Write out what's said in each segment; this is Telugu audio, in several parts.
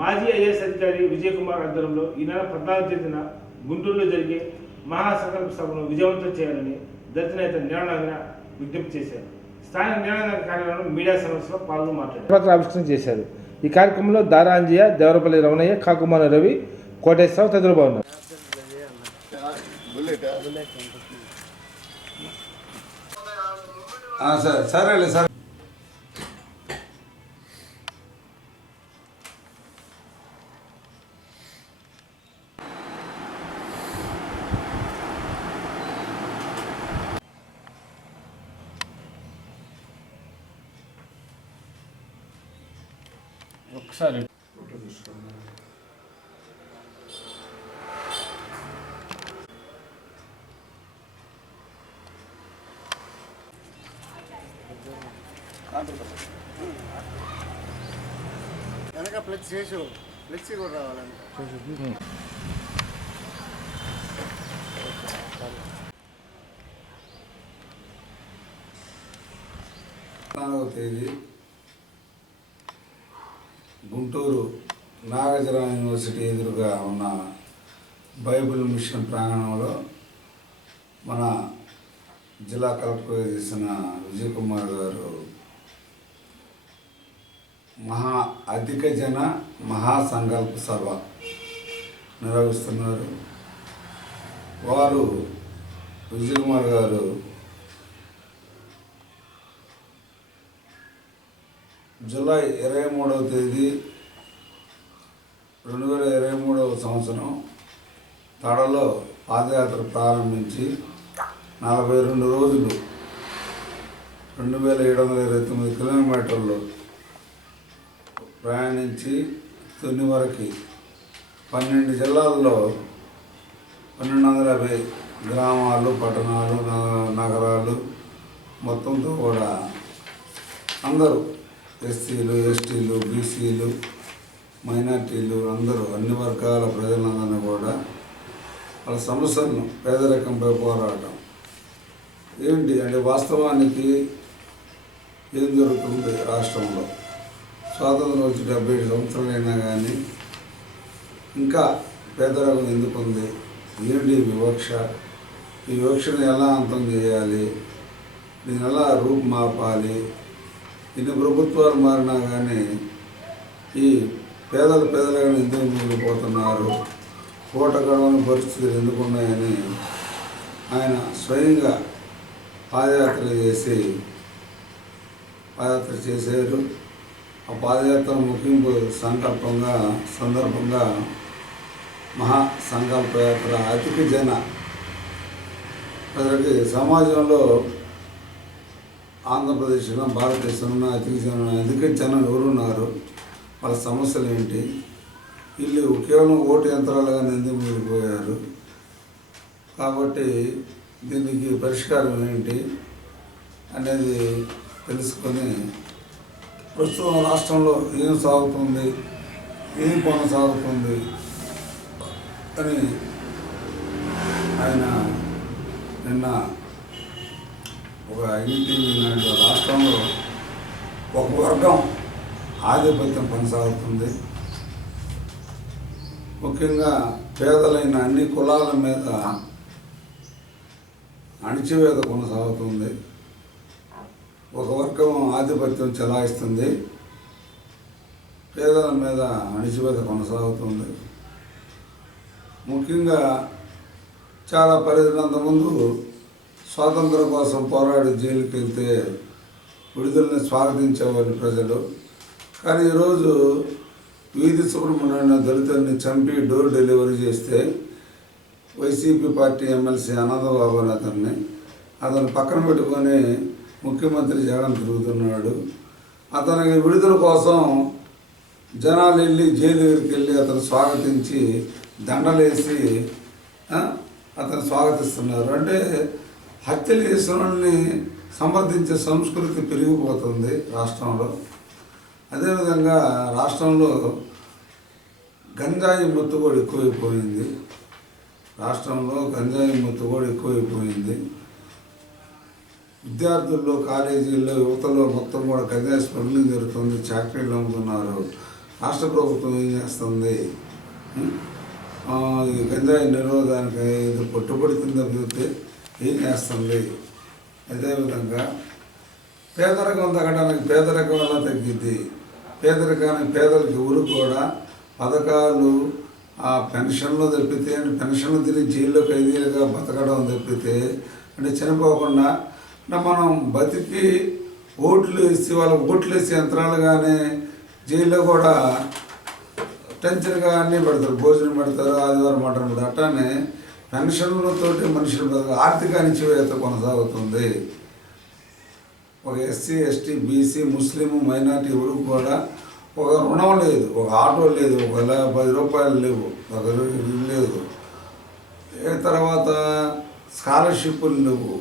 మాజీ ఐఏఎస్ అధికారి విజయ్ కుమార్ ఆధ్వర్యంలో ఈ నెల పద్నాలుగు తేదీన గుంటూరులో జరిగే మహాసంకల్ప సభను విజయవంతం చేయాలని దళిత నేత నీలనాగన విజ్ఞప్తి చేశారు. స్థానిక నీలనాగన కార్యాలయంలో మీడియా సమావేశంలో పాల్గొని మాట్లాడారు. ఆవిష్కరణ చేశారు. ఈ కార్యక్రమంలో దారాంజియ దేవరపల్లి రమణయ్య కాకుమాన రవి కోటేశ్వరరావు తదితరులు బాగున్నారు సరే. సరేలే సరే ఒకసారి వెనక ఫ్లెక్స్ చేసు. ఫ్లెక్సీ కూడా రావాలండి. నాలుగవ తేదీ. గుంటూరు నాగార్జున యూనివర్సిటీ ఎదురుగా ఉన్న బైబిల్ మిషన్ ప్రాంగణంలో మన జిల్లా కలెక్టర్ చేసిన విజయ్ కుమార్ గారు మహా అధిక జన మహాసంకల్ప సభ నిర్వహిస్తున్నారు. వారు విజయ్ కుమార్ గారు జూలై ఇరవై మూడవ తేదీ రెండు వేల ఇరవై మూడవ సంవత్సరం తడలో పాదయాత్ర ప్రారంభించి నలభై రెండు రోజులు రెండు వేల ఏడు వందల ఇరవై తొమ్మిది కిలోమీటర్లు ప్రయాణించి తొన్ని వరకు పన్నెండు జిల్లాల్లో పన్నెండు వందల యాభై గ్రామాలు పట్టణాలు న- నగరాలు మొత్తంతో కూడా అందరూ ఎస్సీలు ఎస్టీలు బీసీలు మైనార్టీలు అందరూ అన్ని వర్గాల ప్రజలందరినీ కూడా వాళ్ళ సమస్యలను పేదరికంపై పోరాటం ఏంటి అంటే వాస్తవానికి ఏం జరుగుతుంది రాష్ట్రంలో? స్వాతంత్రం వచ్చి డెబ్బై ఏడు సంవత్సరాలైనా కానీ ఇంకా పేదరికం ఎందుకుంది? ఏంటి వివక్ష? ఈ వివక్షను ఎలా అంతం చేయాలి? దీన్ని ఎలా రూపుమాపాలి? ఇన్ని ప్రభుత్వాలు మారినా కానీ ఈ పేదలు పేదలుగా ఎందుకు మిగిలిపోతున్నారు పూట గడవని పరిస్థితులు ఎందుకున్నాయని ఆయన స్వయంగా పాదయాత్ర చేసి పాదయాత్ర చేశారు. ఆ పాదయాత్ర ముగింపు సంకల్పంగా సందర్భంగా మహా సంకల్ప యాత్ర జన ప్రజలకి సమాజంలో ఆంధ్రప్రదేశ్లో భారతదేశంలో అధిక జన అధిక జనం ఎవరున్నారు? వాళ్ళ సమస్యలు ఏంటి? వీళ్ళు కేవలం ఓటు యంత్రాలుగా ఎందుకు మిగిలిపోయారు కాబట్టి దీనికి పరిష్కారం ఏంటి అనేది తెలుసుకొని ప్రస్తుతం రాష్ట్రంలో ఏం సాగుతుంది? ఏం కొనసాగుతుంది? అని ఆయన నిన్న ఒక ఈటీవీ రాష్ట్రంలో ఒక వర్గం ఆధిపత్యం కొనసాగుతుంది. ముఖ్యంగా పేదలైన అన్ని కులాల మీద అణిచివేత కొనసాగుతుంది. ఒక వర్గం ఆధిపత్యం చెలాయిస్తుంది. పేదల మీద అణిచివేత కొనసాగుతుంది. ముఖ్యంగా చాలా పరిధినంత ముందు స్వాతంత్రం కోసం పోరాడి జైలుకి వెళ్తే విడుదలని స్వాగతించేవాళ్ళు ప్రజలు. కానీ ఈరోజు వీధి సుబ్రహ్మణ్యం దళితుల్ని చంపి డోర్ డెలివరీ చేస్తే వైసీపీ పార్టీ ఎమ్మెల్సీ అనంతబాబు అని అతన్ని అతను పక్కన పెట్టుకొని ముఖ్యమంత్రి జగన్ తిరుగుతున్నాడు. అతనికి విడుదల కోసం జనాలు వెళ్ళి జైలు దగ్గరికి వెళ్ళి అతను స్వాగతించి దండలేసి అతను స్వాగతిస్తున్నారు. అంటే హత్యలు చేసిన సమర్థించే సంస్కృతి పెరిగిపోతుంది రాష్ట్రంలో. అదేవిధంగా రాష్ట్రంలో గంజాయి మత్తు కూడా ఎక్కువైపోయింది. రాష్ట్రంలో గంజాయి మత్తు కూడా ఎక్కువైపోయింది. విద్యార్థుల్లో కాలేజీల్లో యువతలో మొత్తం కూడా గంజాయి స్మగ్లింగ్ జరుగుతుంది. చాకరీలు అమ్ముతున్నారు. రాష్ట్ర ప్రభుత్వం ఏం చేస్తుంది? ఈ గంజాయి నిరోధానికి ఇది పట్టుబడుతుంది తప్పితే ఏం చేస్తుంది? అదేవిధంగా పేదరికం తగ్గడానికి పేదరికం ఎలా తగ్గిద్ది? పేదరికాన్ని పేదలకు ఎవరు కూడా పథకాలు ఆ పెన్షన్లు తప్పితే పెన్షన్లు తిరిగి జైల్లో ఖైదీలుగా బతకడం తప్పితే అంటే చనిపోకుండా అంటే మనం బతికి ఓట్లు వేసి వాళ్ళ ఓట్లు వేసే యంత్రాలుగానే జైల్లో కూడా టెన్షన్గా అన్నీ పెడతారు భోజనం పెడతారు ఆదివారం మటన్ పెడతారు. అట్లానే పెన్షన్లతోటి మనుషులు బతక ఆర్థిక అణిచివేత కొనసాగుతుంది. ఒక SC ST BC Muslim minority ఎవరు కూడా ఒక రుణం లేదు ఒక ఆటో లేదు ఒక పది రూపాయలు లేవు ఒక లేదు. తర్వాత స్కాలర్షిప్లు లేవు.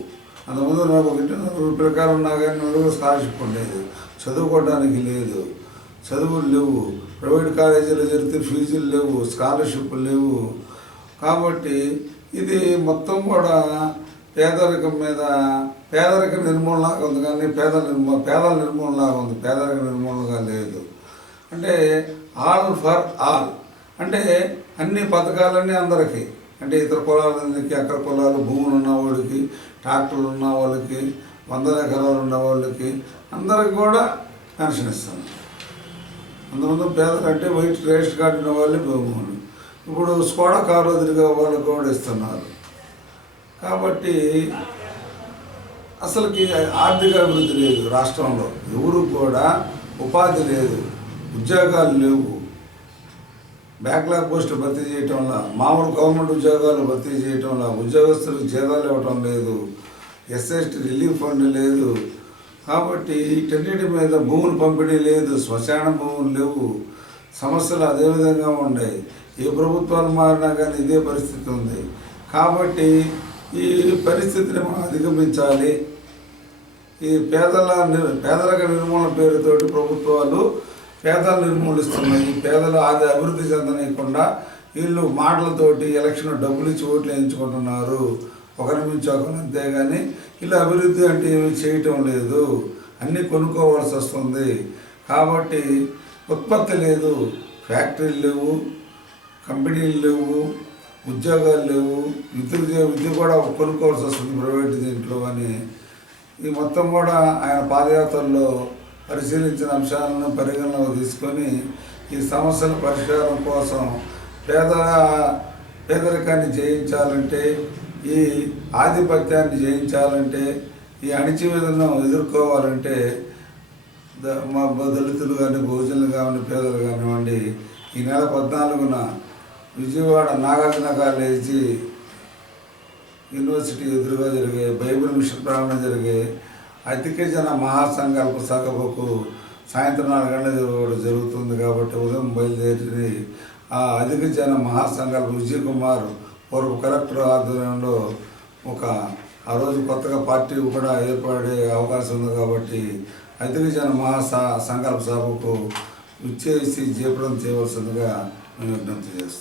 అంతకుముందు నాకు ఒక ఇంటి ప్రకారం ఉన్నా కానీ నలుగురు స్కాలర్షిప్ ఉండేది చదువుకోవడానికి లేదు చదువులు లేవు ప్రైవేట్ కాలేజీలో జరిగితే ఫీజులు లేవు స్కాలర్షిప్లు లేవు. కాబట్టి ఇది మొత్తం కూడా పేదరికం మీద పేదరిక నిర్మూలనగా ఉంది కానీ పేద నిర్మూ పేదల నిర్మూలనగా ఉంది. పేదరిక నిర్మూలనగా లేదు. అంటే ఆల్ ఫర్ ఆల్. అంటే అన్ని పథకాలన్నీ అందరికీ. అంటే ఇతర పొలాలకి అక్కడ పొలాలు భూములు ఉన్న వాళ్ళకి ట్రాక్టర్లు ఉన్న వాళ్ళకి వందల ఎకరాలు ఉన్న వాళ్ళకి అందరికి కూడా పెన్షన్ ఇస్తాను అంతకుముందు పేదలు అంటే వైట్ రేషన్ కార్డు ఉన్న వాళ్ళే భూములు. ఇప్పుడు స్కోడా కారు తిరిగే వాళ్ళకి కూడా ఇస్తున్నారు. కాబట్టి అసలుకి ఆర్థిక అభివృద్ధి లేదు రాష్ట్రంలో. ఎవరు కూడా ఉపాధి లేదు ఉద్యోగాలు లేవు. బ్యాక్లాగ్ పోస్ట్ భర్తీ చేయటం వల్ల మామూలు గవర్నమెంట్ ఉద్యోగాలు భర్తీ చేయటం వల్ల ఉద్యోగస్తులకు జీతాలు ఇవ్వటం లేదు ఎస్ఎస్టీ రిలీఫ్ ఫండ్ లేదు. కాబట్టి వీటన్నిటి మీద భూములు పంపిణీ లేదు శ్మశాన భూములు లేవు. సమస్యలు అదేవిధంగా ఉన్నాయి. ఏ ప్రభుత్వాలు మారినా కానీ ఇదే పరిస్థితి ఉంది. కాబట్టి ఈ పరిస్థితిని మనం అధిగమించాలి. ఈ పేదల నిర్- పేదరిక నిర్మూలన పేరుతోటి ప్రభుత్వాలు పేదలు నిర్మూలిస్తున్నాయి. పేదలు అది అభివృద్ధి చెందనీయకుండా వీళ్ళు మాటలతోటి ఎలక్షన్ డబ్బులు ఇచ్చి ఓట్లు వేయించుకుంటున్నారు. ఒకరి మించి ఒకరు అంతేగాని వీళ్ళు అభివృద్ధి అంటే ఏమీ చేయటం లేదు. అన్నీ కొనుక్కోవాల్సి వస్తుంది. కాబట్టి ఉత్పత్తి లేదు. ఫ్యాక్టరీలు లేవు కంపెనీలు లేవు. ఉద్యోగాలు లేవు. విద్య విద్య కూడా కొనుక్కోవాల్సి వస్తుంది ప్రైవేట్ దీంట్లో అని. ఈ మొత్తం కూడా ఆయన పాదయాత్రలో పరిశీలించిన అంశాలను పరిగణనలో తీసుకొని ఈ సమస్యల పరిష్కారం కోసం పేద పేదరికాన్ని జయించాలంటే ఈ ఆధిపత్యాన్ని జయించాలంటే ఈ అణిచివేదను ఎదుర్కోవాలంటే మా దళితులు కానీ బహుజనులు కానివ్వండి పేదలు కానివ్వండి ఈ నెల పద్నాలుగున విజయవాడ నాగార్జున కాలేజీ యూనివర్సిటీ ఎదురుగా జరిగే బైబిల్ మిషన్ ప్రారంభం జరిగే అధిక జన మహాసంకల్ప సభకు సాయంత్రం నాలుగు గంటల జరగడం జరుగుతుంది కాబట్టి ఉదయం బయలుదేరి ఆ అధిక జన మహాసంకల్ప విజయ్ కుమార్ పూర్వ కలెక్టర్ ఆధ్వర్యంలో ఒక ఆ రోజు కొత్తగా పార్టీ కూడా ఏర్పడే అవకాశం ఉంది కాబట్టి అధిక జన మహాసా సంకల్ప సభకు విచ్చేసి జీపడం చేయవలసిందిగా మేము విజ్ఞప్తి చేస్తాం